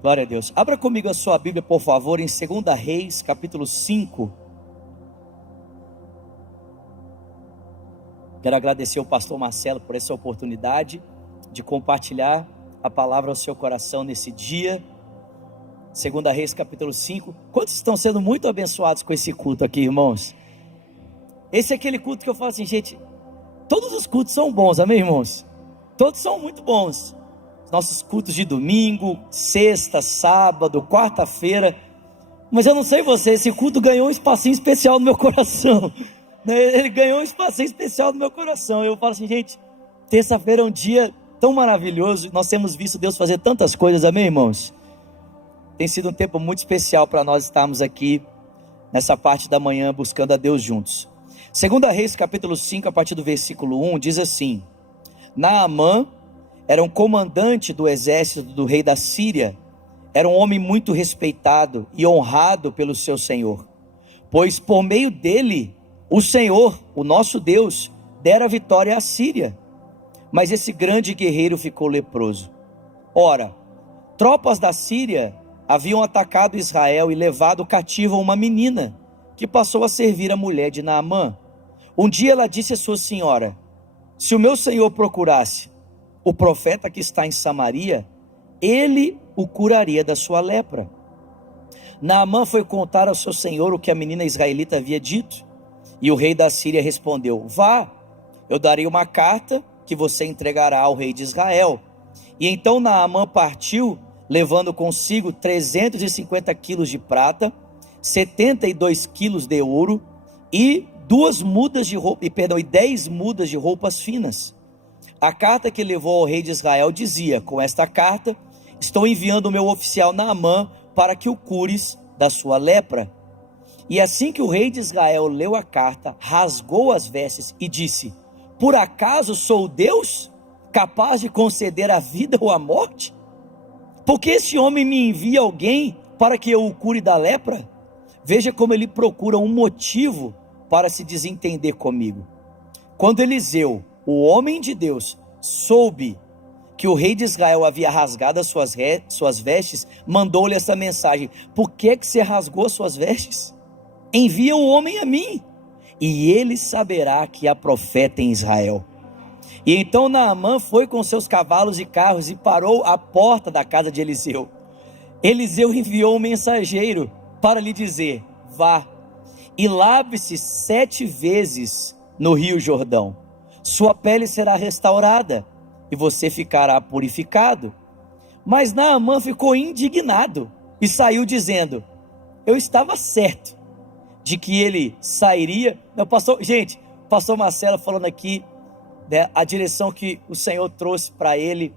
Glória a Deus. Abra comigo a sua Bíblia, por favor, em 2 Reis, capítulo 5. Quero agradecer ao pastor Marcelo por essa oportunidade de compartilhar a palavra ao seu coração nesse dia. 2 Reis, capítulo 5. Quantos estão sendo muito abençoados com esse culto aqui, irmãos? Esse é aquele culto que eu falo assim, gente, todos os cultos são bons, amém, irmãos? Todos são muito bons. Nossos cultos de domingo, sexta, sábado, quarta-feira. Mas eu não sei você, esse culto ganhou um espacinho especial no meu coração. Ele ganhou um espacinho especial no meu coração. Eu falo assim, gente, terça-feira é um dia tão maravilhoso. Nós temos visto Deus fazer tantas coisas, amém, irmãos? Tem sido um tempo muito especial para nós estarmos aqui nessa parte da manhã buscando a Deus juntos. 2 Reis capítulo 5, a partir do versículo 1, diz assim: Naamã era um comandante do exército do rei da Síria. Era um homem muito respeitado e honrado pelo seu senhor, pois por meio dele o Senhor, o nosso Deus, dera vitória à Síria. Mas esse grande guerreiro ficou leproso. Ora, tropas da Síria haviam atacado Israel e levado cativa uma menina, que passou a servir a mulher de Naamã. Um dia ela disse à sua senhora: se o meu senhor procurasse o profeta que está em Samaria, ele o curaria da sua lepra. Naamã foi contar ao seu senhor o que a menina israelita havia dito. E o rei da Síria respondeu: vá, eu darei uma carta que você entregará ao rei de Israel. E então Naamã partiu, levando consigo 350 quilos de prata, 72 quilos de ouro e 10 mudas de roupas finas. A carta que levou ao rei de Israel dizia: com esta carta estou enviando o meu oficial Naamã para que o cures da sua lepra. E assim que o rei de Israel leu a carta, rasgou as vestes e disse: por acaso sou Deus capaz de conceder a vida ou a morte? Porque esse homem me envia alguém para que eu o cure da lepra? Veja como ele procura um motivo para se desentender comigo. Quando Eliseu, o homem de Deus, soube que o rei de Israel havia rasgado as suas vestes, mandou-lhe essa mensagem: por que você rasgou as suas vestes? Envia o homem a mim, e ele saberá que há profeta em Israel. E então Naamã foi com seus cavalos e carros e parou à porta da casa de Eliseu. Eliseu enviou um mensageiro para lhe dizer: vá e lave-se 7 vezes no rio Jordão, sua pele será restaurada e você ficará purificado. Mas Naamã ficou indignado e saiu dizendo: eu estava certo de que ele sairia. Não, pastor Marcelo falando aqui, né, a direção que o Senhor trouxe para ele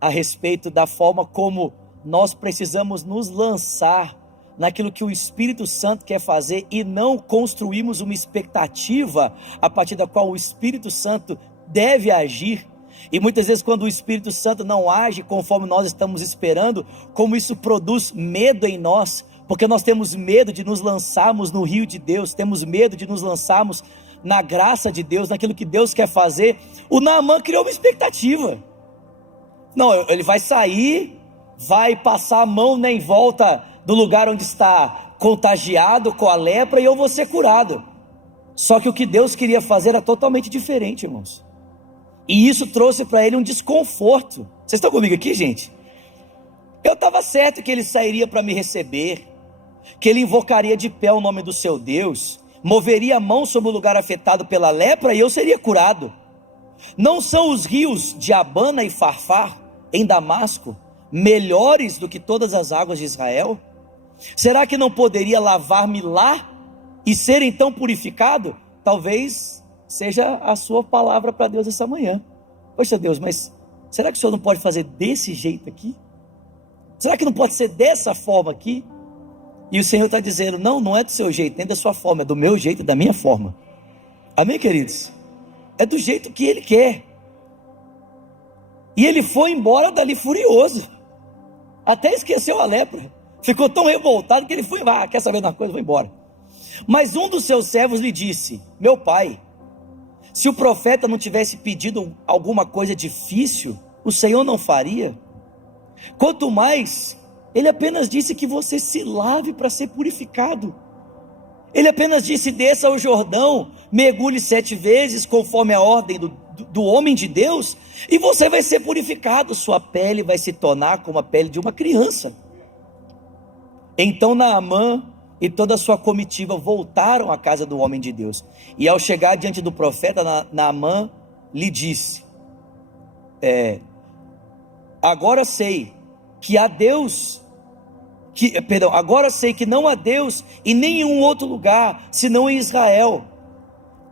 a respeito da forma como nós precisamos nos lançar naquilo que o Espírito Santo quer fazer e não construímos uma expectativa a partir da qual o Espírito Santo deve agir. E muitas vezes, quando o Espírito Santo não age conforme nós estamos esperando, como isso produz medo em nós, porque nós temos medo de nos lançarmos no rio de Deus, temos medo de nos lançarmos na graça de Deus, naquilo que Deus quer fazer. O Naamã criou uma expectativa. Não, ele vai sair, vai passar a mão em volta do lugar onde está contagiado com a lepra e eu vou ser curado. Só que o que Deus queria fazer era totalmente diferente, irmãos. E isso trouxe para ele um desconforto. Vocês estão comigo aqui, gente? Eu estava certo que ele sairia para me receber, que ele invocaria de pé o nome do seu Deus, moveria a mão sobre o lugar afetado pela lepra e eu seria curado. Não são os rios de Abana e Farfar em Damasco melhores do que todas as águas de Israel? Será que não poderia lavar-me lá e ser então purificado? Talvez seja a sua palavra para Deus essa manhã. Poxa Deus, mas será que o Senhor não pode fazer desse jeito aqui? Será que não pode ser dessa forma aqui? E o Senhor está dizendo: não, não é do seu jeito, nem da sua forma, é do meu jeito, da minha forma. Amém, queridos? É do jeito que Ele quer. E ele foi embora dali furioso, até esqueceu a lepra, ficou tão revoltado que ele foi: quer saber de uma coisa, vou embora. Mas um dos seus servos lhe disse: meu pai, se o profeta não tivesse pedido alguma coisa difícil, o Senhor não faria? Quanto mais Ele apenas disse que você se lave para ser purificado. Ele apenas disse: desça ao Jordão, mergulhe 7 vezes, conforme a ordem do homem de Deus, e você vai ser purificado, sua pele vai se tornar como a pele de uma criança. Então Naamã e toda a sua comitiva voltaram à casa do homem de Deus, e ao chegar diante do profeta, Naamã lhe disse: agora sei que não há Deus em nenhum outro lugar, senão em Israel.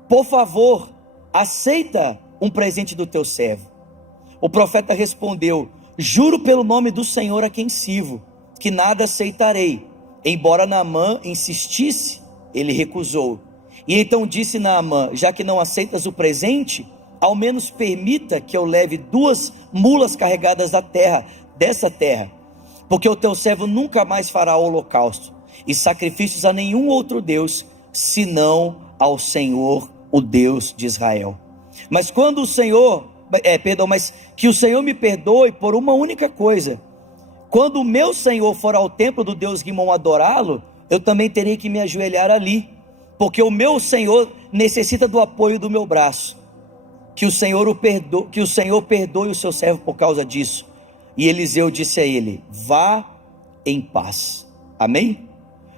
Por favor, aceita um presente do teu servo. O profeta respondeu: juro pelo nome do Senhor a quem sirvo, que nada aceitarei. Embora Naamã insistisse, ele recusou. E então disse Naamã: já que não aceitas o presente, ao menos permita que eu leve 2 mulas carregadas dessa terra, porque o teu servo nunca mais fará holocausto e sacrifícios a nenhum outro Deus, senão ao Senhor, o Deus de Israel. Mas que o Senhor me perdoe por uma única coisa: quando o meu Senhor for ao templo do Deus Rimon adorá-lo, eu também terei que me ajoelhar ali, porque o meu Senhor necessita do apoio do meu braço. Que o Senhor perdoe o seu servo por causa disso. E Eliseu disse a ele: vá em paz. Amém?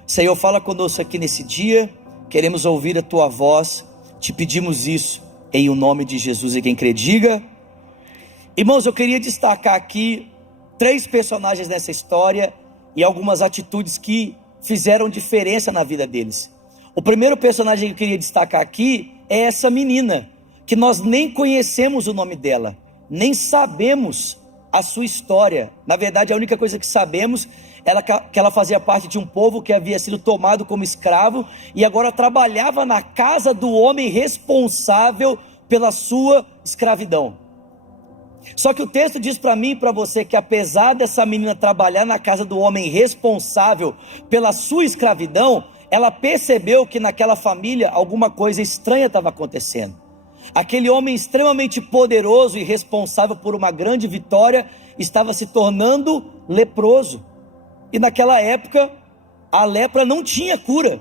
Senhor, fala conosco aqui nesse dia, queremos ouvir a tua voz, te pedimos isso em o nome de Jesus. E quem crê, diga. Irmãos, eu queria destacar aqui 3 personagens nessa história e algumas atitudes que fizeram diferença na vida deles. O primeiro personagem que eu queria destacar aqui é essa menina, que nós nem conhecemos o nome dela, nem sabemos a sua história. Na verdade, a única coisa que sabemos é que ela fazia parte de um povo que havia sido tomado como escravo e agora trabalhava na casa do homem responsável pela sua escravidão. Só que o texto diz para mim e para você que, apesar dessa menina trabalhar na casa do homem responsável pela sua escravidão, ela percebeu que naquela família alguma coisa estranha estava acontecendo. Aquele homem extremamente poderoso e responsável por uma grande vitória estava se tornando leproso. E naquela época a lepra não tinha cura.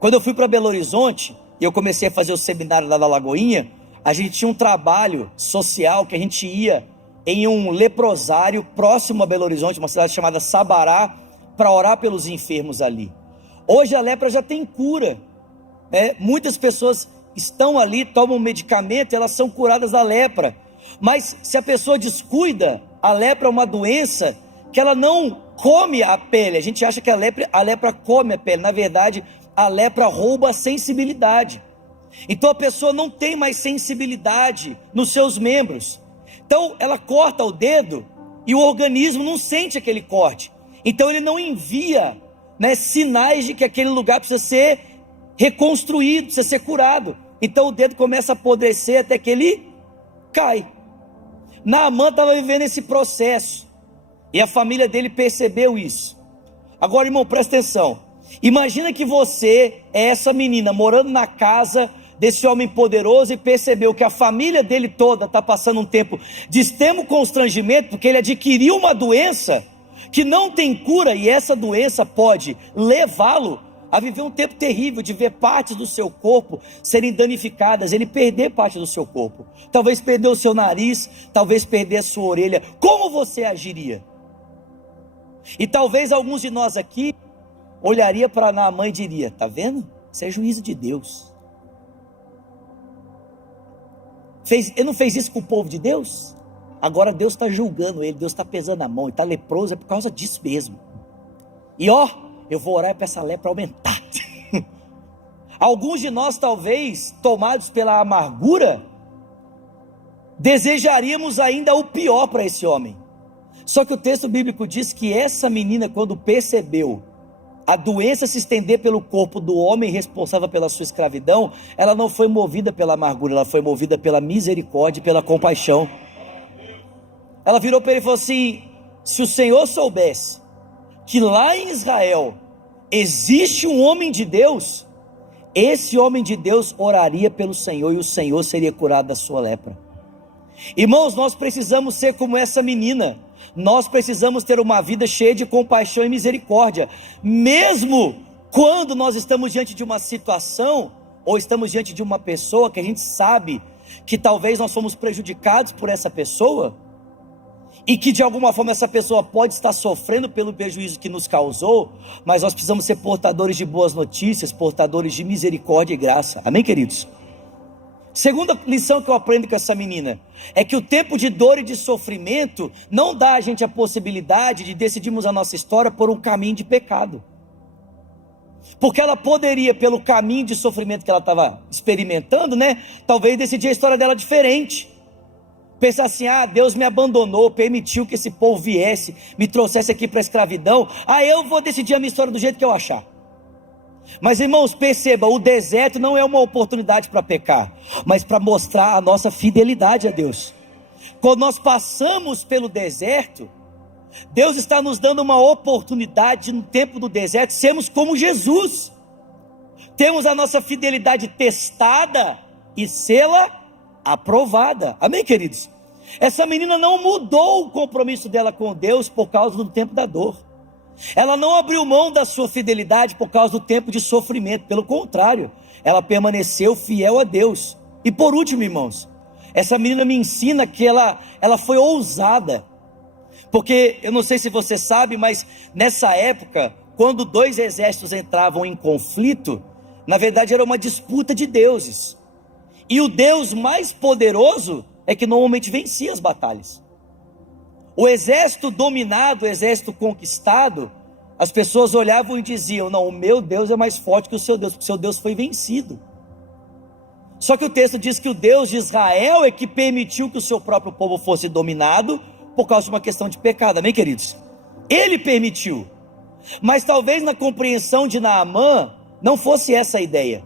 Quando eu fui para Belo Horizonte e eu comecei a fazer o seminário lá da Lagoinha, a gente tinha um trabalho social que a gente ia em um leprosário próximo a Belo Horizonte, uma cidade chamada Sabará, para orar pelos enfermos ali. Hoje a lepra já tem cura, muitas pessoas estão ali, tomam medicamento, elas são curadas da lepra. Mas se a pessoa descuida, a lepra é uma doença que ela não come a pele. A gente acha que a lepra come a pele. Na verdade, a lepra rouba a sensibilidade. Então a pessoa não tem mais sensibilidade nos seus membros. Então ela corta o dedo e o organismo não sente aquele corte. Então ele não envia, sinais de que aquele lugar precisa ser reconstruído, precisa ser curado. Então o dedo começa a apodrecer até que ele cai. Naamã estava vivendo esse processo e a família dele percebeu isso. Agora, irmão, presta atenção. Imagina que você é essa menina morando na casa desse homem poderoso e percebeu que a família dele toda está passando um tempo de extremo constrangimento, porque ele adquiriu uma doença que não tem cura, e essa doença pode levá-lo a viver um tempo terrível, de ver partes do seu corpo serem danificadas, ele perder parte do seu corpo, talvez perder o seu nariz, talvez perder a sua orelha. Como você agiria? E talvez alguns de nós aqui olharia para Naamã e diria: tá vendo? Isso é juízo de Deus. Ele não fez isso com o povo de Deus? Agora Deus está julgando ele, Deus está pesando a mão, ele está leproso, é por causa disso mesmo. E eu vou orar para essa lepra aumentar. Alguns de nós, talvez, tomados pela amargura, desejaríamos ainda o pior para esse homem. Só que o texto bíblico diz que essa menina, quando percebeu a doença se estender pelo corpo do homem responsável pela sua escravidão, ela não foi movida pela amargura, ela foi movida pela misericórdia e pela compaixão. Ela virou para ele e falou assim: se o Senhor soubesse que lá em Israel existe um homem de Deus, esse homem de Deus oraria pelo Senhor e o Senhor seria curado da sua lepra. Irmãos, nós precisamos ser como essa menina. nós precisamos ter uma vida cheia de compaixão e misericórdia, mesmo quando nós estamos diante de uma situação, ou estamos diante de uma pessoa que a gente sabe que talvez nós fomos prejudicados por essa pessoa, e que de alguma forma essa pessoa pode estar sofrendo pelo prejuízo que nos causou, mas nós precisamos ser portadores de boas notícias, portadores de misericórdia e graça, amém, queridos? Segunda lição que eu aprendo com essa menina, é que o tempo de dor e de sofrimento, não dá a gente a possibilidade de decidirmos a nossa história por um caminho de pecado, porque ela poderia, pelo caminho de sofrimento que ela estava experimentando, talvez decidir a história dela diferente, pensar assim: Deus me abandonou, permitiu que esse povo viesse, me trouxesse aqui para a escravidão, eu vou decidir a minha história do jeito que eu achar. Mas irmãos, perceba, o deserto não é uma oportunidade para pecar, mas para mostrar a nossa fidelidade a Deus. Quando nós passamos pelo deserto, Deus está nos dando uma oportunidade no tempo do deserto, sermos como Jesus, temos a nossa fidelidade testada e sê-la aprovada, amém, queridos? Essa menina não mudou o compromisso dela com Deus por causa do tempo da dor, ela não abriu mão da sua fidelidade por causa do tempo de sofrimento, pelo contrário, ela permaneceu fiel a Deus. E por último, irmãos, essa menina me ensina que ela foi ousada, porque eu não sei se você sabe, mas nessa época, quando dois exércitos entravam em conflito, na verdade era uma disputa de deuses, e o Deus mais poderoso é que normalmente vencia as batalhas. O exército dominado, o exército conquistado, as pessoas olhavam e diziam: não, o meu Deus é mais forte que o seu Deus, porque o seu Deus foi vencido. Só que o texto diz que o Deus de Israel é que permitiu que o seu próprio povo fosse dominado por causa de uma questão de pecado, amém, queridos? Ele permitiu, mas talvez na compreensão de Naamã não fosse essa a ideia.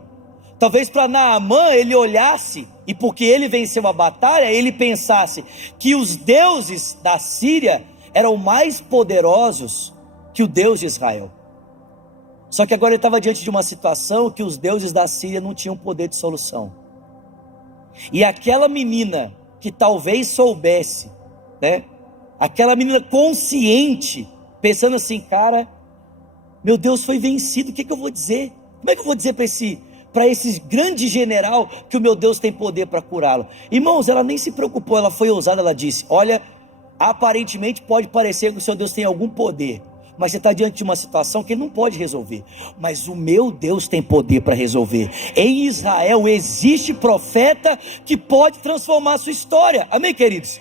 Talvez para Naamã ele olhasse, e porque ele venceu a batalha, ele pensasse que os deuses da Síria eram mais poderosos que o Deus de Israel. Só que agora ele estava diante de uma situação que os deuses da Síria não tinham poder de solução. E aquela menina que talvez soubesse, aquela menina consciente, pensando assim: cara, meu Deus foi vencido, o que eu vou dizer? Como é que eu vou dizer para esse grande general que o meu Deus tem poder para curá-lo? Irmãos, ela nem se preocupou, ela foi ousada, ela disse: olha, aparentemente pode parecer que o seu Deus tem algum poder, mas você está diante de uma situação que ele não pode resolver, mas o meu Deus tem poder para resolver. Em Israel existe profeta que pode transformar a sua história, amém, queridos?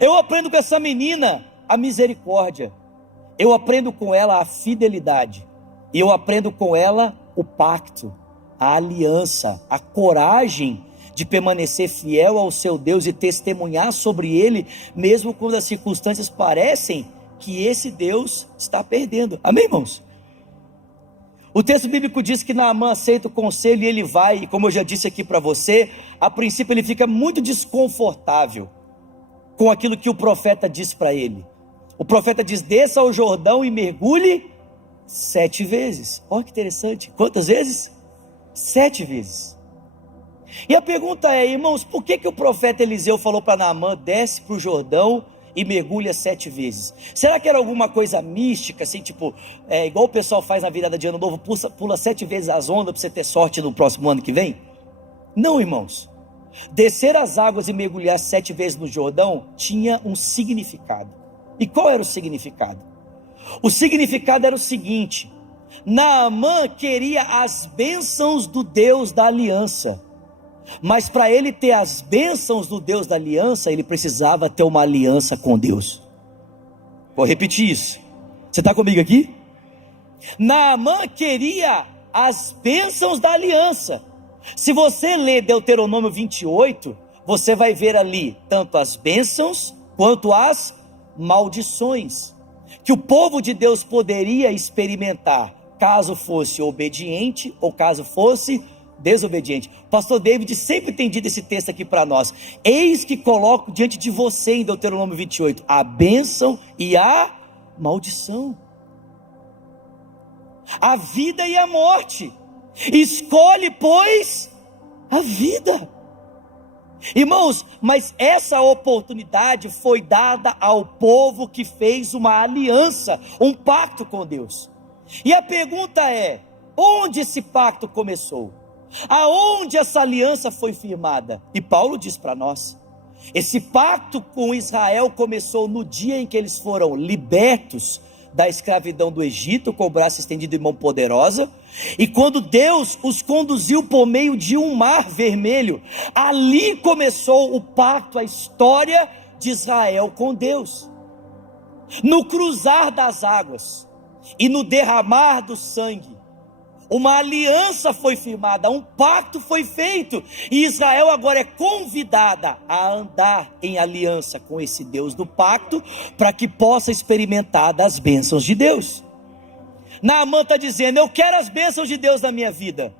Eu aprendo com essa menina a misericórdia, eu aprendo com ela a fidelidade, e eu aprendo com ela o pacto, a aliança, a coragem de permanecer fiel ao seu Deus e testemunhar sobre ele, mesmo quando as circunstâncias parecem que esse Deus está perdendo, amém, irmãos? O texto bíblico diz que Naamã aceita o conselho e ele vai, e como eu já disse aqui para você, a princípio ele fica muito desconfortável com aquilo que o profeta disse para ele. O profeta diz: desça ao Jordão e mergulhe 7 vezes, olha que interessante, quantas vezes? 7 vezes. E a pergunta é, irmãos, por que o profeta Eliseu falou para Naamã: desce para o Jordão e mergulha 7 vezes? Será que era alguma coisa mística, assim, tipo, igual o pessoal faz na virada de ano novo, pula 7 vezes as ondas para você ter sorte no próximo ano que vem? Não, irmãos, descer as águas e mergulhar 7 vezes no Jordão tinha um significado. E qual era o significado? O significado era o seguinte: Naamã queria as bênçãos do Deus da aliança, mas para ele ter as bênçãos do Deus da aliança, ele precisava ter uma aliança com Deus. Vou repetir isso, você está comigo aqui? Naamã queria as bênçãos da aliança. Se você ler Deuteronômio 28, você vai ver ali tanto as bênçãos quanto as maldições que o povo de Deus poderia experimentar, caso fosse obediente ou caso fosse desobediente. Pastor David sempre tem dito esse texto aqui para nós: eis que coloco diante de você, em Deuteronômio 28, a bênção e a maldição, a vida e a morte. Escolhe, pois, a vida. Irmãos, mas essa oportunidade foi dada ao povo que fez uma aliança, um pacto com Deus. E a pergunta é: onde esse pacto começou? Aonde essa aliança foi firmada? E Paulo diz para nós: esse pacto com Israel começou no dia em que eles foram libertos da escravidão do Egito, com o braço estendido e mão poderosa, e quando Deus os conduziu por meio de um mar vermelho. Ali começou o pacto, a história de Israel com Deus. No cruzar das águas e no derramar do sangue, uma aliança foi firmada, um pacto foi feito, e Israel agora é convidada a andar em aliança com esse Deus do pacto, para que possa experimentar das bênçãos de Deus. Naamã está dizendo: eu quero as bênçãos de Deus na minha vida.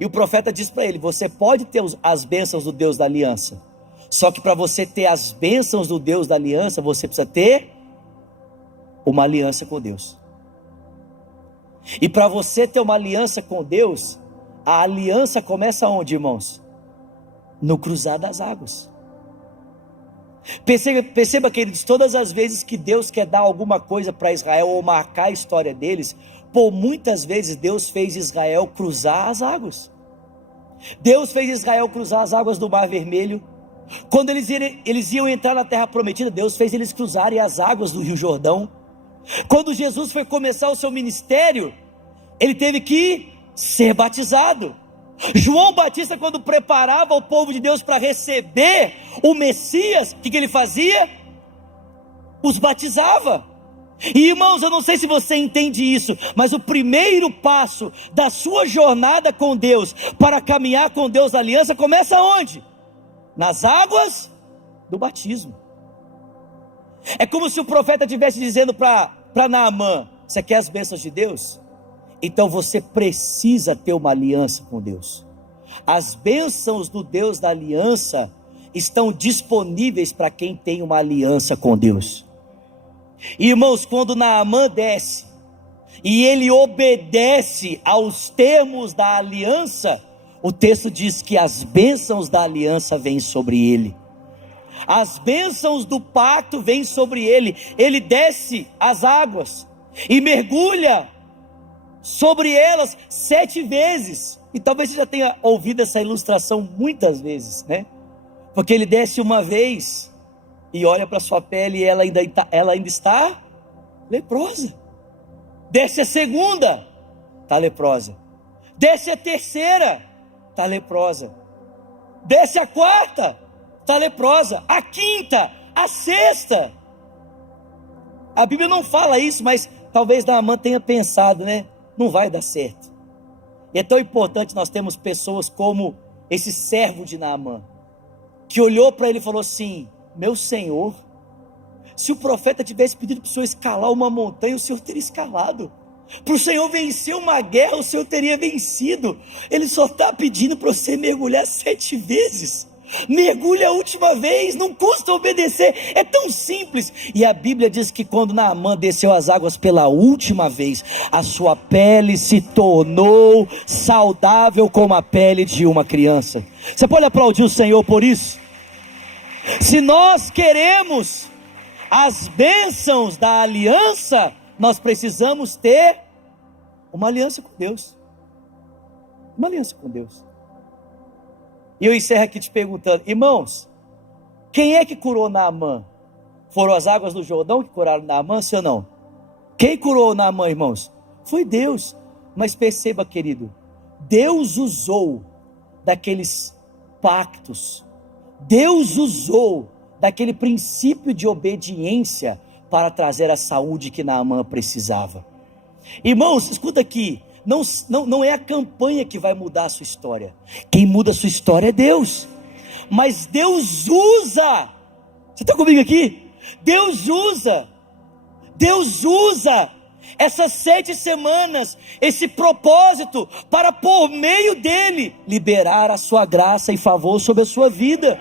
E o profeta diz para ele: você pode ter as bênçãos do Deus da aliança, só que para você ter as bênçãos do Deus da aliança, você precisa ter uma aliança com Deus. E para você ter uma aliança com Deus, a aliança começa onde, irmãos? No cruzar das águas. Perceba, queridos, todas as vezes que Deus quer dar alguma coisa para Israel, ou marcar a história deles, por muitas vezes Deus fez Israel cruzar as águas. Deus fez Israel cruzar as águas do Mar Vermelho. Quando eles iam entrar na terra prometida, Deus fez eles cruzarem as águas do Rio Jordão. Quando Jesus foi começar o seu ministério, ele teve que ser batizado. João Batista, quando preparava o povo de Deus para receber o Messias, o que ele fazia? Os batizava. E irmãos, eu não sei se você entende isso, mas o primeiro passo da sua jornada com Deus, para caminhar com Deus da aliança, começa onde? Nas águas do batismo. É como se o profeta estivesse dizendo para Naamã: você quer as bênçãos de Deus? Então você precisa ter uma aliança com Deus. As bênçãos do Deus da aliança estão disponíveis para quem tem uma aliança com Deus. Irmãos, quando Naamã desce e ele obedece aos termos da aliança, o texto diz que as bênçãos da aliança vêm sobre ele. As bênçãos do pacto vêm sobre ele. Ele desce as águas e mergulha sobre elas 7 vezes. E talvez você já tenha ouvido essa ilustração muitas vezes, né? Porque ele desce uma vez e olha para sua pele e ela ainda está leprosa. Desce a segunda, está leprosa. Desce a terceira, está leprosa. Desce a quarta, está leprosa. A quinta, a sexta. A Bíblia não fala isso, mas talvez Naamã tenha pensado, né? Não vai dar certo. E é tão importante nós termos pessoas como esse servo de Naamã, que olhou para ele e falou assim: meu Senhor, se o profeta tivesse pedido para o Senhor escalar uma montanha, o Senhor teria escalado. Para o Senhor vencer uma guerra, o Senhor teria vencido. Ele só está pedindo para você mergulhar 7 vezes. Mergulha a última vez, não custa obedecer, é tão simples. E a Bíblia diz que quando Naamã desceu as águas pela última vez, a sua pele se tornou saudável como a pele de uma criança. Você pode aplaudir o Senhor por isso? Se nós queremos as bênçãos da aliança, nós precisamos ter uma aliança com Deus. Uma aliança com Deus. E eu encerro aqui te perguntando: irmãos, quem é que curou Naamã? Foram as águas do Jordão que curaram Naamã, sim ou não? Quem curou Naamã, irmãos? Foi Deus. Mas perceba, querido, Deus usou daqueles pactos, Deus usou daquele princípio de obediência para trazer a saúde que Naamã precisava. Irmãos, escuta aqui, não é a campanha que vai mudar a sua história. Quem muda a sua história é Deus. Mas Deus usa, você está comigo aqui? Deus usa essas 7 semanas, esse propósito, para por meio dele, liberar a sua graça e favor sobre a sua vida.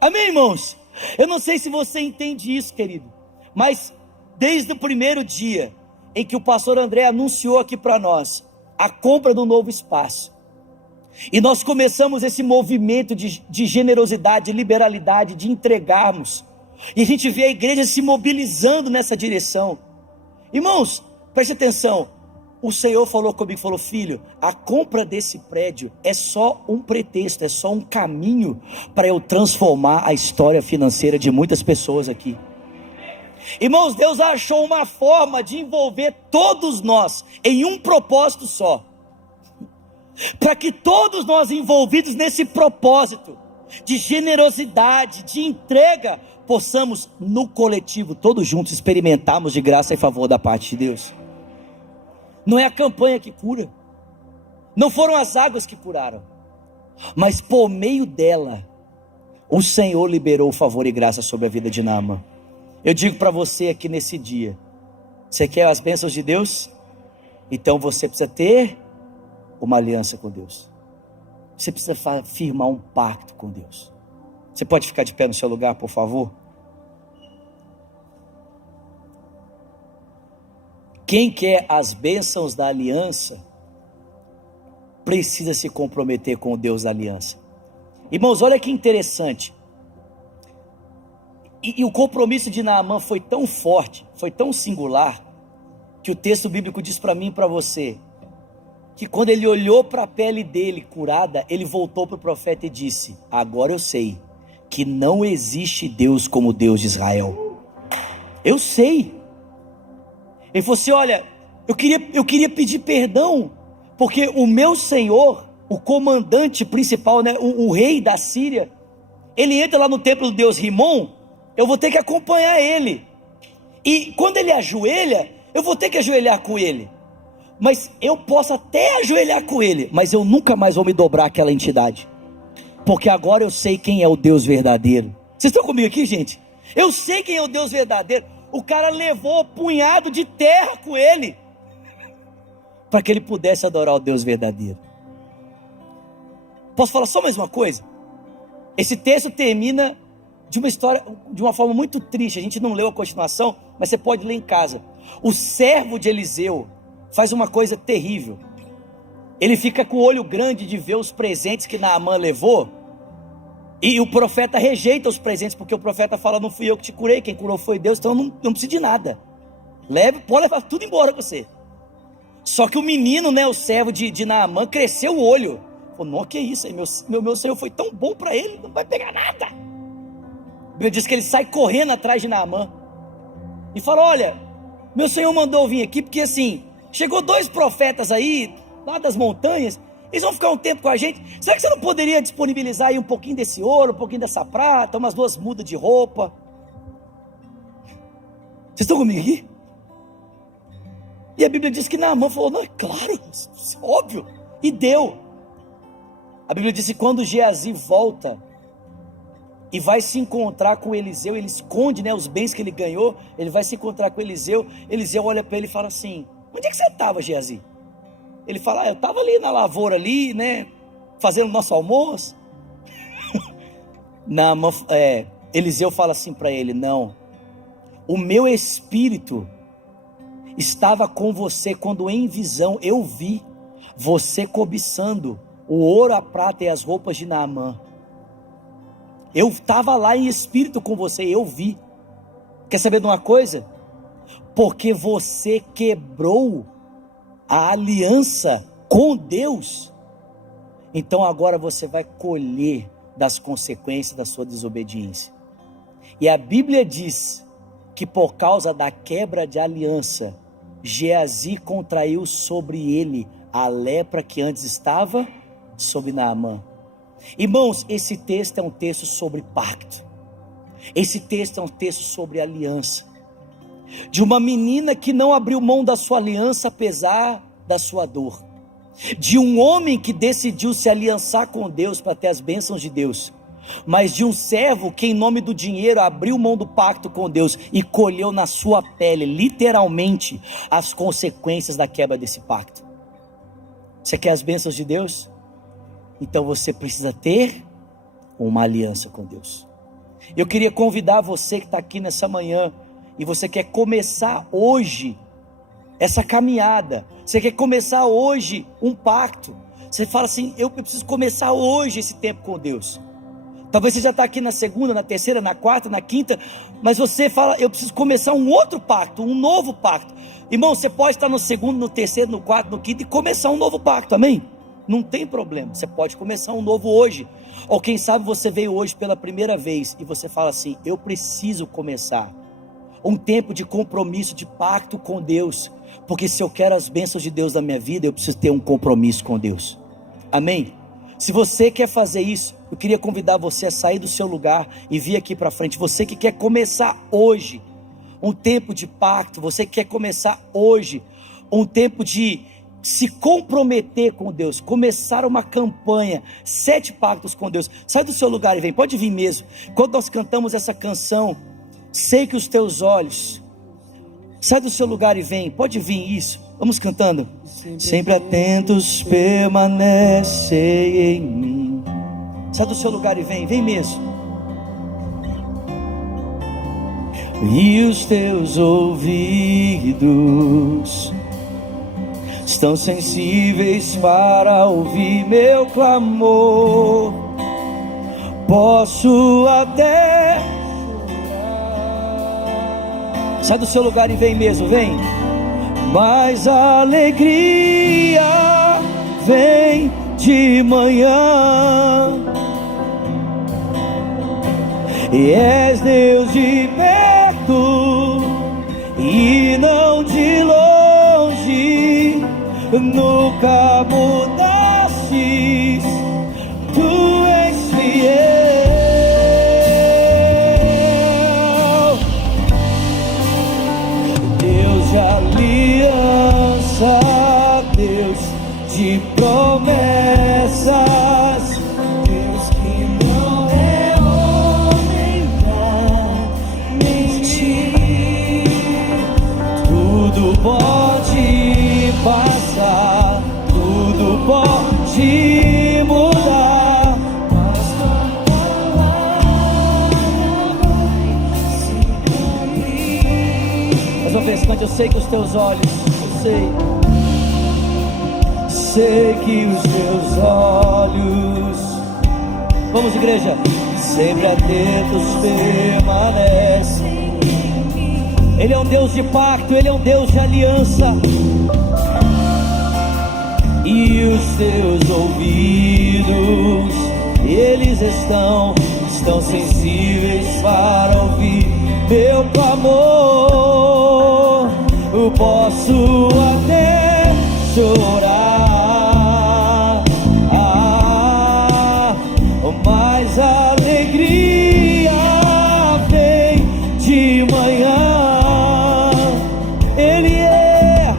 Amém, irmãos? Eu não sei se você entende isso, querido, mas desde o primeiro dia em que o pastor André anunciou aqui para nós a compra do novo espaço, E nós começamos esse movimento de generosidade, de liberalidade, de entregarmos. E a gente vê a igreja se mobilizando nessa direção. Irmãos, preste atenção. O Senhor falou comigo, falou: filho, a compra desse prédio é só um pretexto, é só um caminho para eu transformar a história financeira de muitas pessoas aqui. Irmãos, Deus achou uma forma de envolver todos nós em um propósito só, para que todos nós envolvidos nesse propósito de generosidade, de entrega, possamos no coletivo, todos juntos, experimentarmos de graça e favor da parte de Deus. Não é a campanha que cura, não foram as águas que curaram, mas por meio dela, o Senhor liberou favor e graça sobre a vida de Naamã. Eu digo para você aqui nesse dia: você quer as bênçãos de Deus? Então você precisa ter uma aliança com Deus. Você precisa firmar um pacto com Deus. Você pode ficar de pé no seu lugar, por favor? Quem quer as bênçãos da aliança precisa se comprometer com o Deus da aliança. Irmãos, olha que interessante. E o compromisso de Naamã foi tão forte, foi tão singular, que o texto bíblico diz para mim e para você, que quando ele olhou para a pele dele curada, ele voltou para o profeta e disse: agora eu sei que não existe Deus como o Deus de Israel. Eu sei. Ele falou assim: olha, eu queria pedir perdão, porque o meu senhor, o comandante principal, né, o rei da Síria, ele entra lá no templo do Deus Rimon, eu vou ter que acompanhar ele, e quando ele ajoelha, eu vou ter que ajoelhar com ele, mas eu posso até ajoelhar com ele, mas eu nunca mais vou me dobrar àquela entidade, porque agora eu sei quem é o Deus verdadeiro. Vocês estão comigo aqui, gente? Eu sei quem é o Deus verdadeiro. O cara levou um punhado de terra com ele, para que ele pudesse adorar o Deus verdadeiro. Posso falar só mais uma coisa? Esse texto termina de uma história, de uma forma muito triste. A gente não leu a continuação, mas você pode ler em casa. O servo de Eliseu faz uma coisa terrível. Ele fica com o olho grande de ver os presentes que Naamã levou, e o profeta rejeita os presentes, porque o profeta fala: não fui eu que te curei, quem curou foi Deus, então eu não preciso de nada, pode levar tudo embora com você. Só que o menino, né, o servo de Naamã, cresceu o olho, falou: não, que isso aí, meu senhor foi tão bom para ele, não vai pegar nada. A Bíblia diz que ele sai correndo atrás de Naamã e fala: olha, meu senhor mandou vir aqui, porque assim, chegou 2 profetas aí, lá das montanhas, eles vão ficar um tempo com a gente, será que você não poderia disponibilizar aí um pouquinho desse ouro, um pouquinho dessa prata, umas 2 mudas de roupa? Vocês estão comigo aqui? E a Bíblia diz que Naamã falou: não, é claro, óbvio, e deu. A Bíblia diz que quando Geazi volta e vai se encontrar com Eliseu, ele esconde, né, os bens que ele ganhou, ele vai se encontrar com Eliseu olha para ele e fala assim: onde é que você estava, Geazi? Ele fala: eu estava ali na lavoura ali, né, fazendo nosso almoço. Eliseu fala assim para ele: não, o meu espírito estava com você quando em visão eu vi você cobiçando o ouro, a prata e as roupas de Naamã. Eu estava lá em espírito com você, eu vi. Quer saber de uma coisa? Porque você quebrou a aliança com Deus, então agora você vai colher das consequências da sua desobediência. E a Bíblia diz que por causa da quebra de aliança, Geazi contraiu sobre ele a lepra que antes estava sobre Naamã. Irmãos, esse texto é um texto sobre pacto, esse texto é um texto sobre aliança, de uma menina que não abriu mão da sua aliança apesar da sua dor, de um homem que decidiu se aliançar com Deus para ter as bênçãos de Deus, mas de um servo que em nome do dinheiro abriu mão do pacto com Deus e colheu na sua pele, literalmente, as consequências da quebra desse pacto. Você quer as bênçãos de Deus? Então você precisa ter uma aliança com Deus. Eu queria convidar você que está aqui nessa manhã, e você quer começar hoje essa caminhada, você quer começar hoje um pacto, Você fala assim: eu preciso começar hoje esse tempo com Deus. Talvez você já está aqui na segunda, na terceira, na quarta, na quinta, mas você fala: eu preciso começar um outro pacto, um novo pacto. Irmão, você pode estar no segundo, no terceiro, no quarto, no quinto e começar um novo pacto, amém? Não tem problema, você pode começar um novo hoje. Ou quem sabe você veio hoje pela primeira vez e você fala assim: eu preciso começar um tempo de compromisso, de pacto com Deus, porque se eu quero as bênçãos de Deus na minha vida, eu preciso ter um compromisso com Deus, amém? Se você quer fazer isso, eu queria convidar você a sair do seu lugar e vir aqui para frente. Você que quer começar hoje um tempo de pacto, você que quer começar hoje um tempo de se comprometer com Deus, começar uma campanha, 7 pactos com Deus. Sai do seu lugar e vem, pode vir mesmo. Quando nós cantamos essa canção, sei que os teus olhos, sai do seu lugar e vem, pode vir isso. Vamos cantando. Sempre atentos permanecem em mim. Sai do seu lugar e vem, vem mesmo. E os teus ouvidos estão sensíveis para ouvir meu clamor. Posso até chorar. Sai do seu lugar e vem mesmo, vem. Mas a alegria vem de manhã, e és Deus de perto e não de longe. Nunca mudastes, tu és fiel. Deus de aliança, Deus de promessas, Deus que não é homem pra mentir. Tudo pode passar, tudo pode mudar, mas tua palavra vai se cumprir. Mais uma vez, cante. Eu sei que os teus olhos, eu sei que os teus olhos, vamos igreja, sempre atentos permanecem. Ele é um Deus de pacto, Ele é um Deus de aliança. E os teus ouvidos, eles estão sensíveis para ouvir meu clamor. Eu posso até chorar, mas a alegria vem de manhã. Ele é,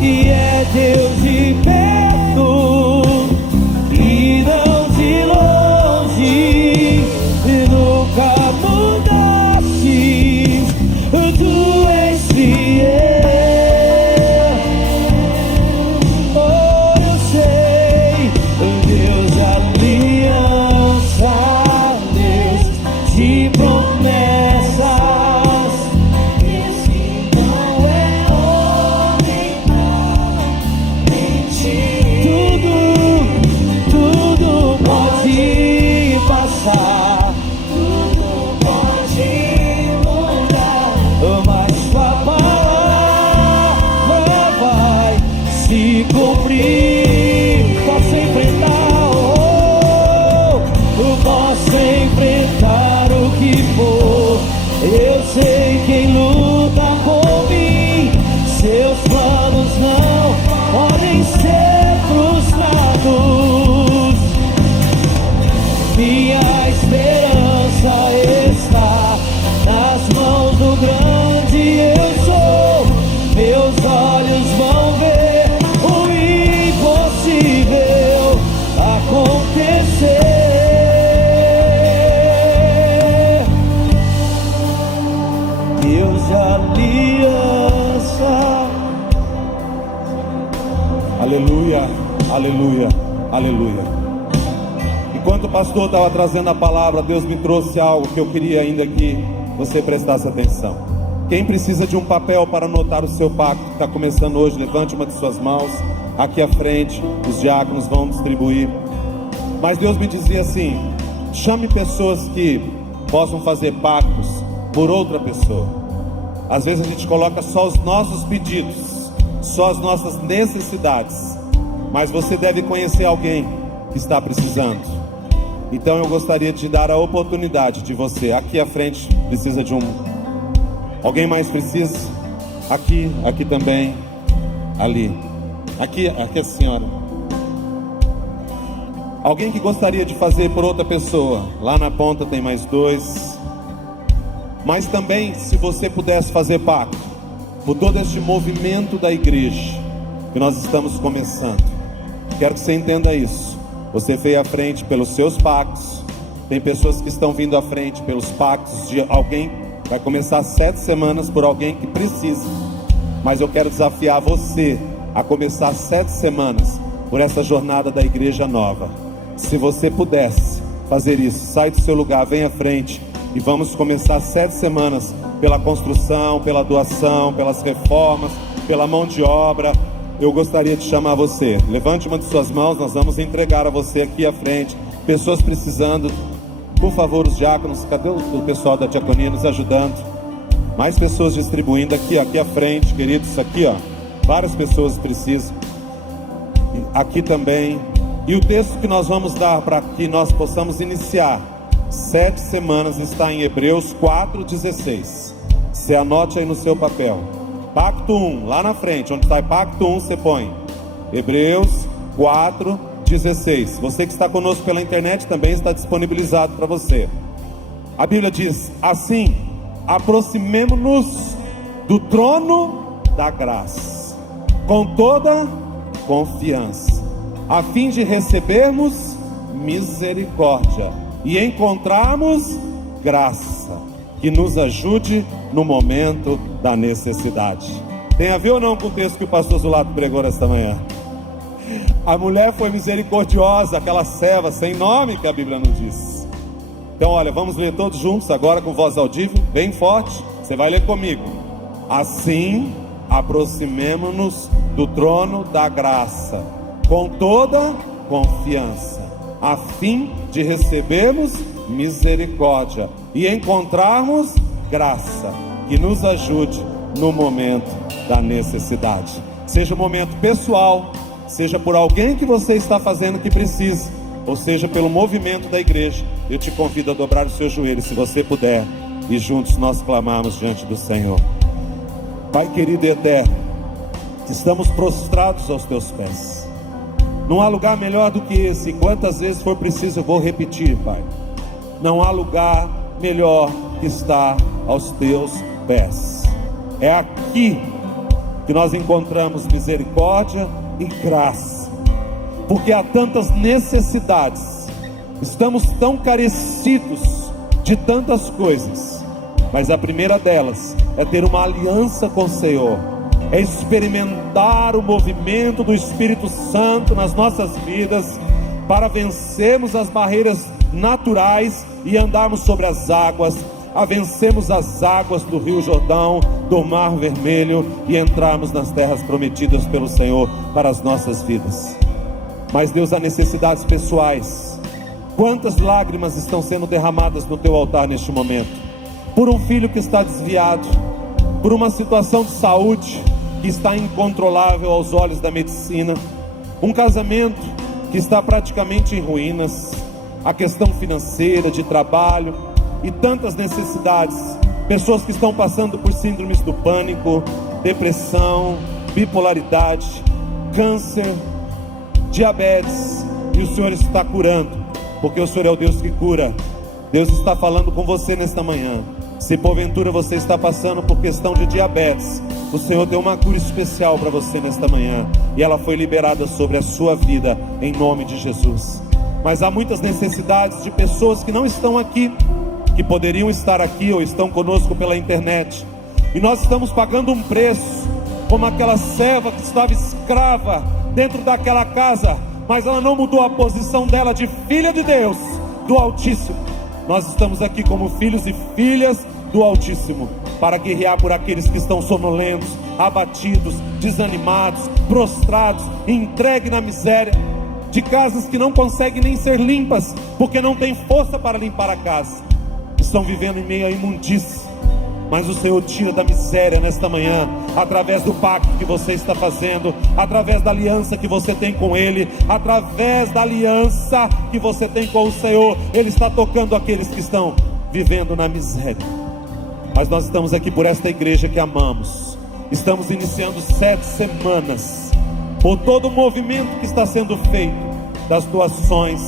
e é Deus de perto e não de longe. Nunca mudaste, tu és fiel. Oh, eu sei, Deus de aliança, Deus de promessas, Deus que não é homem pra mentir. Tudo pode passar, tudo pode mudar, mas tua palavra vai se cumprir. Posso enfrentar, posso enfrentar o que for. Eu sei quem luta por mim. Seus planos não podem ser frustrados. Minha esperança está nas mãos do grande eu sou. Meus olhos vão ver o impossível acontecer. Deus de aliança. Aleluia, aleluia, aleluia. Enquanto o pastor estava trazendo a palavra, Deus me trouxe algo que eu queria ainda que você prestasse atenção. Quem precisa de um papel para anotar o seu pacto, que está começando hoje, levante uma de suas mãos. Aqui à frente, os diáconos vão distribuir. Mas Deus me dizia assim: chame pessoas que possam fazer pactos por outra pessoa. Às vezes a gente coloca só os nossos pedidos, só as nossas necessidades, mas você deve conhecer alguém que está precisando. Então eu gostaria de dar a oportunidade de você. Aqui à frente precisa de alguém mais precisa? Aqui também. Ali. Aqui a senhora. Alguém que gostaria de fazer por outra pessoa? Lá na ponta tem mais 2. Mas também, se você pudesse fazer pacto por todo este movimento da igreja que nós estamos começando, quero que você entenda isso. Você veio à frente pelos seus pactos. Tem pessoas que estão vindo à frente pelos pactos de alguém. Vai começar 7 semanas por alguém que precisa. Mas eu quero desafiar você a começar 7 semanas por essa jornada da igreja nova. Se você pudesse fazer isso, sai do seu lugar, vem à frente e vamos começar 7 semanas pela construção, pela doação, pelas reformas, pela mão de obra. Eu gostaria de chamar você. Levante uma de suas mãos, nós vamos entregar a você aqui à frente. Pessoas precisando. Por favor, os diáconos, cadê o pessoal da diaconia nos ajudando? Mais pessoas distribuindo aqui à frente, queridos, aqui ó. Várias pessoas precisam. Aqui também. E o texto que nós vamos dar para que nós possamos iniciar 7 semanas está em Hebreus 4,16. Você anote aí no seu papel. Pacto 1, lá na frente, onde está Pacto 1, você põe Hebreus 4,16. Você que está conosco pela internet também está disponibilizado para você. A Bíblia diz assim: aproximemo-nos do trono da graça com toda confiança, a fim de recebermos misericórdia e encontrarmos graça que nos ajude no momento da necessidade. Tem a ver ou não com o texto que o pastor Zulato pregou nesta manhã? A mulher foi misericordiosa, aquela serva sem nome que a Bíblia não diz. Então olha, vamos ler todos juntos agora com voz audível, bem forte. Você vai ler comigo. Assim, aproximemo-nos do trono da graça com toda confiança, a fim de recebermos misericórdia e encontrarmos graça que nos ajude no momento da necessidade. Seja um momento pessoal, seja por alguém que você está fazendo que precisa, ou seja pelo movimento da igreja. Eu te convido a dobrar os seus joelhos, se você puder, e juntos nós clamarmos diante do Senhor. Pai querido e eterno, estamos prostrados aos teus pés. Não há lugar melhor do que esse. Quantas vezes for preciso eu vou repetir, Pai. Não há lugar melhor que estar aos teus pés. É aqui que nós encontramos misericórdia e graça, porque há tantas necessidades, estamos tão carecidos de tantas coisas, mas a primeira delas é ter uma aliança com o Senhor, é experimentar o movimento do Espírito Santo nas nossas vidas, para vencermos as barreiras naturais e andarmos sobre as águas, a vencermos as águas do Rio Jordão, do Mar Vermelho, e entrarmos nas terras prometidas pelo Senhor para as nossas vidas. Mas Deus, há necessidades pessoais. Quantas lágrimas estão sendo derramadas no teu altar neste momento? Por um filho que está desviado, por uma situação de saúde que está incontrolável aos olhos da medicina, um casamento que está praticamente em ruínas, a questão financeira, de trabalho e tantas necessidades, pessoas que estão passando por síndromes do pânico, depressão, bipolaridade, câncer, diabetes, e o Senhor está curando, porque o Senhor é o Deus que cura. Deus está falando com você nesta manhã. Se porventura você está passando por questão de diabetes, o Senhor tem uma cura especial para você nesta manhã, e ela foi liberada sobre a sua vida, em nome de Jesus. Mas há muitas necessidades de pessoas que não estão aqui, que poderiam estar aqui ou estão conosco pela internet, e nós estamos pagando um preço, como aquela serva que estava escrava dentro daquela casa, mas ela não mudou a posição dela de filha de Deus, do Altíssimo. Nós estamos aqui como filhos e filhas do Altíssimo, para guerrear por aqueles que estão sonolentos, abatidos, desanimados, prostrados, entregues na miséria, de casas que não conseguem nem ser limpas, porque não tem força para limpar a casa, estão vivendo em meio à imundície. Mas o Senhor tira da miséria nesta manhã, através do pacto que você está fazendo, através da aliança que você tem com Ele, através da aliança que você tem com o Senhor. Ele está tocando aqueles que estão vivendo na miséria. Mas nós estamos aqui por esta igreja que amamos. Estamos iniciando 7 semanas, por todo o movimento que está sendo feito, das doações,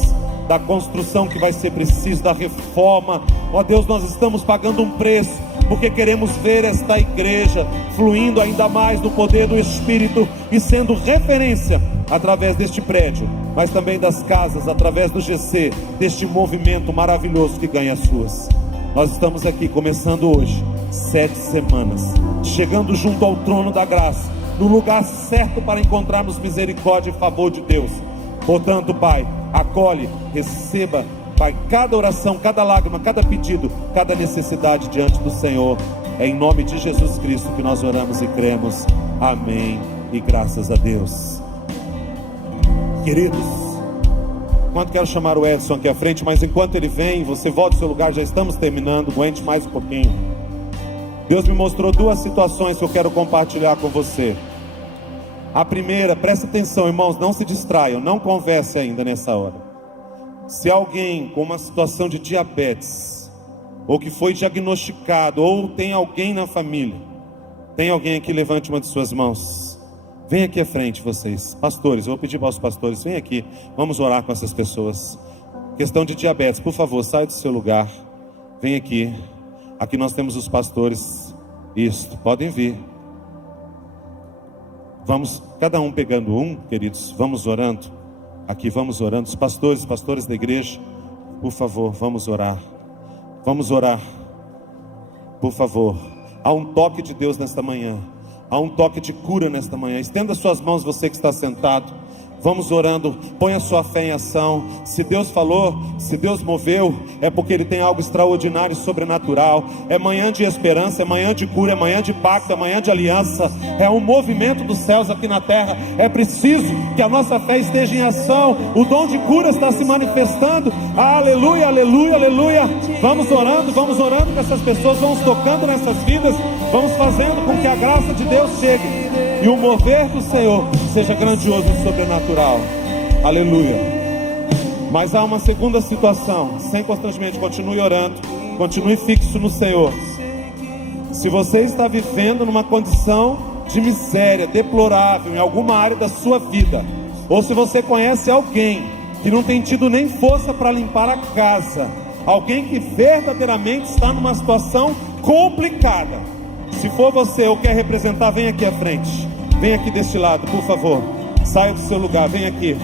da construção que vai ser preciso, da reforma. Ó Deus, nós estamos pagando um preço, porque queremos ver esta igreja fluindo ainda mais no poder do Espírito e sendo referência através deste prédio, mas também das casas, através do GC, deste movimento maravilhoso que ganha as ruas. Nós estamos aqui começando hoje 7 semanas, chegando junto ao trono da graça, no lugar certo para encontrarmos misericórdia e favor de Deus. Portanto, Pai, acolhe, receba, Pai, cada oração, cada lágrima, cada pedido, cada necessidade diante do Senhor. É em nome de Jesus Cristo que nós oramos e cremos. Amém e graças a Deus. Queridos, enquanto quero chamar o Edson aqui à frente, mas enquanto ele vem, você volta ao seu lugar, já estamos terminando, aguente mais um pouquinho. Deus me mostrou 2 situações que eu quero compartilhar com você. A primeira, presta atenção, irmãos, não se distraiam, não converse ainda nessa hora. Se alguém com uma situação de diabetes, ou que foi diagnosticado, ou tem alguém na família, tem alguém aqui, levante uma de suas mãos. Vem aqui à frente vocês, pastores, eu vou pedir para os pastores, vem aqui, vamos orar com essas pessoas. Questão de diabetes, por favor, sai do seu lugar, vem aqui. Aqui nós temos os pastores, isso, podem vir. Vamos, cada um pegando um, queridos, vamos orando. Aqui vamos orando, os pastores da igreja, por favor, vamos orar. Vamos orar, por favor. Há um toque de Deus nesta manhã, há um toque de cura nesta manhã. Estenda suas mãos, você que está sentado. Vamos orando, põe a sua fé em ação. Se Deus falou, se Deus moveu, é porque Ele tem algo extraordinário e sobrenatural. É manhã de esperança, é manhã de cura, é manhã de pacto, é manhã de aliança. É um movimento dos céus aqui na terra. É preciso que a nossa fé esteja em ação. O dom de cura está se manifestando. Aleluia, aleluia, aleluia. Vamos orando com essas pessoas, vamos tocando nessas vidas, vamos fazendo com que a graça de Deus chegue e o mover do Senhor seja grandioso e sobrenatural. Aleluia. Mas há uma segunda situação. Sem constrangimento, continue orando, continue fixo no Senhor. Se você está vivendo numa condição de miséria deplorável em alguma área da sua vida, ou se você conhece alguém que não tem tido nem força para limpar a casa, alguém que verdadeiramente está numa situação complicada, se for você ou quer representar, vem aqui à frente. Vem aqui deste lado, por favor. Saia do seu lugar, vem aqui.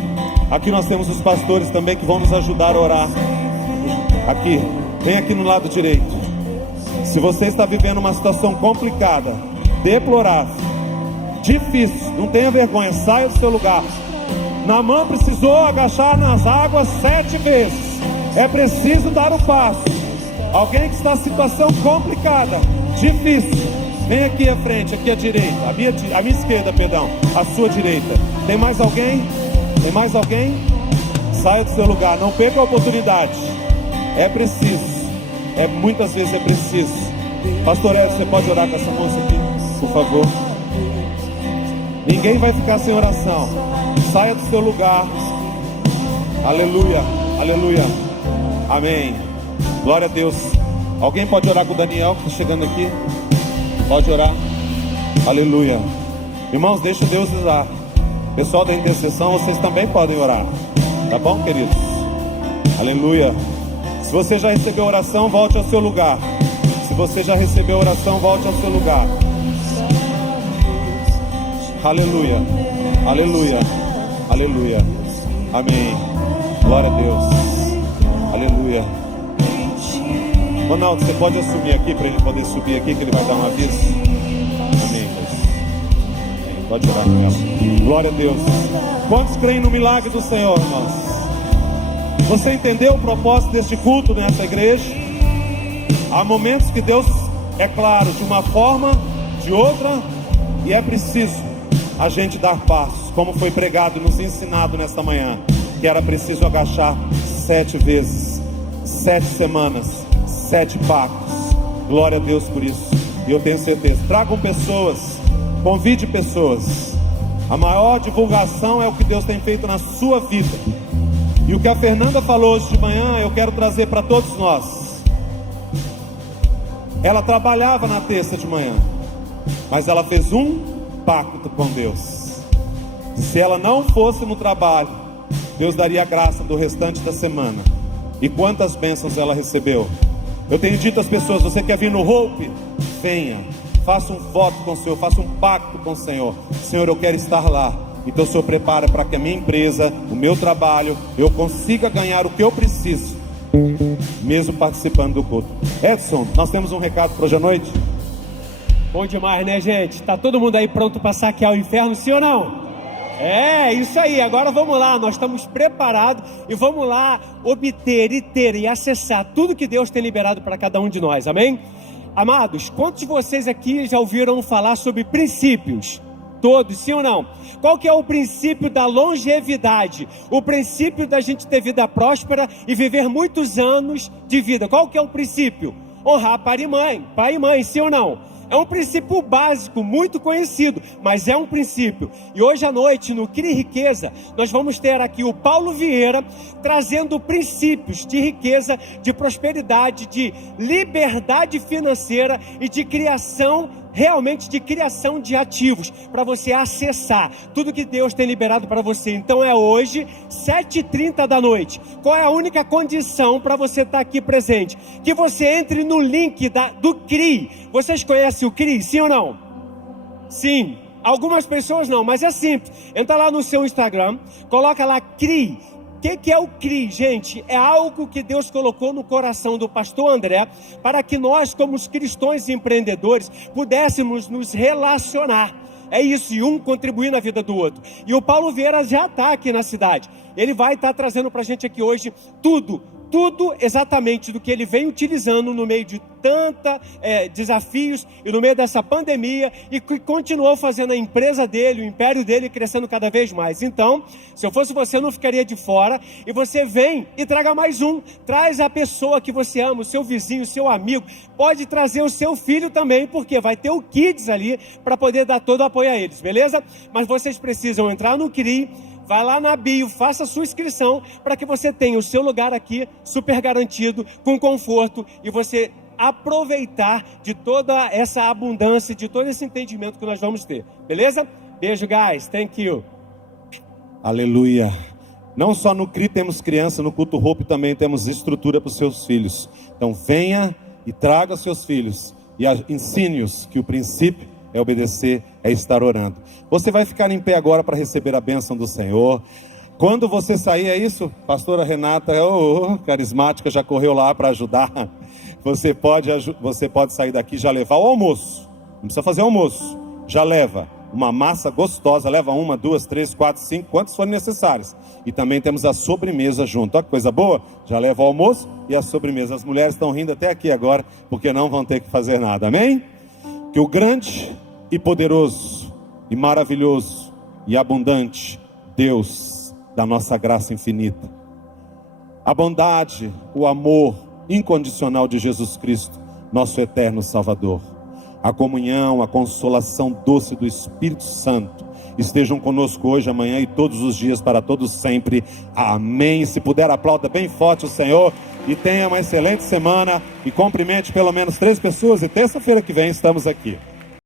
Aqui nós temos os pastores também que vão nos ajudar a orar. Aqui, vem aqui no lado direito. Se você está vivendo uma situação complicada, deplorável, difícil, não tenha vergonha, saia do seu lugar. Naamã precisou agachar nas águas 7 vezes. É preciso dar o passo. Alguém que está em situação complicada, difícil, vem aqui à frente, aqui à direita, a minha esquerda, perdão, a sua direita. Tem mais alguém? Tem mais alguém? Saia do seu lugar, não perca a oportunidade. É preciso, muitas vezes é preciso. Pastor Edson, você pode orar com essa moça aqui, por favor? Ninguém vai ficar sem oração. Saia do seu lugar. Aleluia, aleluia, amém. Glória a Deus. Alguém pode orar com o Daniel que está chegando aqui? Pode orar. Aleluia. Irmãos, deixa Deus usar. Pessoal da intercessão, vocês também podem orar. Tá bom, queridos? Aleluia. Se você já recebeu oração, volte ao seu lugar. Se você já recebeu oração, volte ao seu lugar. Aleluia. Aleluia. Aleluia. Amém. Glória a Deus. Aleluia. Ronaldo, você pode assumir aqui para ele poder subir aqui, que ele vai dar um aviso. Amém, Deus. Pode orar com ela. Glória a Deus. Quantos creem no milagre do Senhor, irmãos? Você entendeu o propósito deste culto nessa igreja? Há momentos que Deus É claro, de uma forma, de outra, e é preciso a gente dar passos, como foi pregado e nos ensinado nesta manhã, que era preciso agachar 7 vezes, 7 semanas, 7 pactos. Glória a Deus por isso. E eu tenho certeza. Tragam pessoas, convide pessoas. A maior divulgação é o que Deus tem feito na sua vida. E o que a Fernanda falou hoje de manhã, eu quero trazer para todos nós. Ela trabalhava na terça de manhã, mas ela fez um pacto com Deus. Se ela não fosse no trabalho, Deus daria a graça do restante da semana. E quantas bênçãos ela recebeu. Eu tenho dito às pessoas: você quer vir no Hope? Venha, faça um voto com o Senhor, faça um pacto com o Senhor. Senhor, eu quero estar lá. Então o Senhor prepara para que a minha empresa, o meu trabalho, eu consiga ganhar o que eu preciso, mesmo participando do culto. Edson, nós temos um recado para hoje à noite. Bom demais, né, gente? Tá todo mundo aí pronto para saquear o inferno, sim ou não? É, isso aí. Agora vamos lá, nós estamos preparados e vamos lá obter e ter e acessar tudo que Deus tem liberado para cada um de nós, amém? Amados, quantos de vocês aqui já ouviram falar sobre princípios? Todos, sim ou não? Qual que é o princípio da longevidade? O princípio da gente ter vida próspera e viver muitos anos de vida. Qual que é o princípio? Honrar pai e mãe, sim ou não? É um princípio básico, muito conhecido, mas é um princípio. E hoje à noite, no Crie Riqueza, nós vamos ter aqui o Paulo Vieira, trazendo princípios de riqueza, de prosperidade, de liberdade financeira e de criação, realmente de criação de ativos, para você acessar tudo que Deus tem liberado para você. Então é hoje, 7h30 da noite. Qual é a única condição para você estar aqui presente? Que você entre no link do CRI. Vocês conhecem o CRI, sim ou não? Sim. Algumas pessoas não, mas é simples. Entra lá no seu Instagram, coloca lá CRI. O que é o CRI, gente? É algo que Deus colocou no coração do pastor André, para que nós, como os cristãos e empreendedores, pudéssemos nos relacionar. É isso, e um contribuir na vida do outro. E o Paulo Vieira já está aqui na cidade. Ele vai estar trazendo para a gente aqui hoje tudo exatamente do que ele vem utilizando no meio de tanta desafios e no meio dessa pandemia, e que continuou fazendo a empresa dele, o império dele crescendo cada vez mais. Então, se eu fosse você, eu não ficaria de fora, e você vem e traga mais um, traz a pessoa que você ama, o seu vizinho, o seu amigo, pode trazer o seu filho também, porque vai ter o Kids ali para poder dar todo o apoio a eles, beleza? Mas vocês precisam entrar no CRI, vai lá na bio, faça a sua inscrição para que você tenha o seu lugar aqui super garantido, com conforto, e você aproveitar de toda essa abundância, de todo esse entendimento que nós vamos ter. Beleza? Beijo, guys. Thank you. Aleluia. Não só no CRI temos criança, no culto Hope também temos estrutura para os seus filhos. Então venha e traga seus filhos e ensine-os que o princípio é obedecer, é estar orando. Você vai ficar em pé agora para receber a bênção do Senhor. Quando você sair, é isso? Pastora Renata, carismática, já correu lá para ajudar. Você pode sair daqui e já levar o almoço. Não precisa fazer almoço. Já leva uma massa gostosa. Leva 1, 2, 3, 4, 5, quantos forem necessários. E também temos a sobremesa junto. Olha que coisa boa. Já leva o almoço e a sobremesa. As mulheres estão rindo até aqui agora, porque não vão ter que fazer nada. Amém? Que o grande e poderoso e maravilhoso e abundante Deus da nossa graça infinita, a bondade, o amor incondicional de Jesus Cristo, nosso eterno Salvador, a comunhão, a consolação doce do Espírito Santo estejam conosco hoje, amanhã e todos os dias, para todos sempre. Amém. Se puder, aplauda bem forte o Senhor e tenha uma excelente semana, e cumprimente pelo menos 3 pessoas, e terça-feira que vem estamos aqui.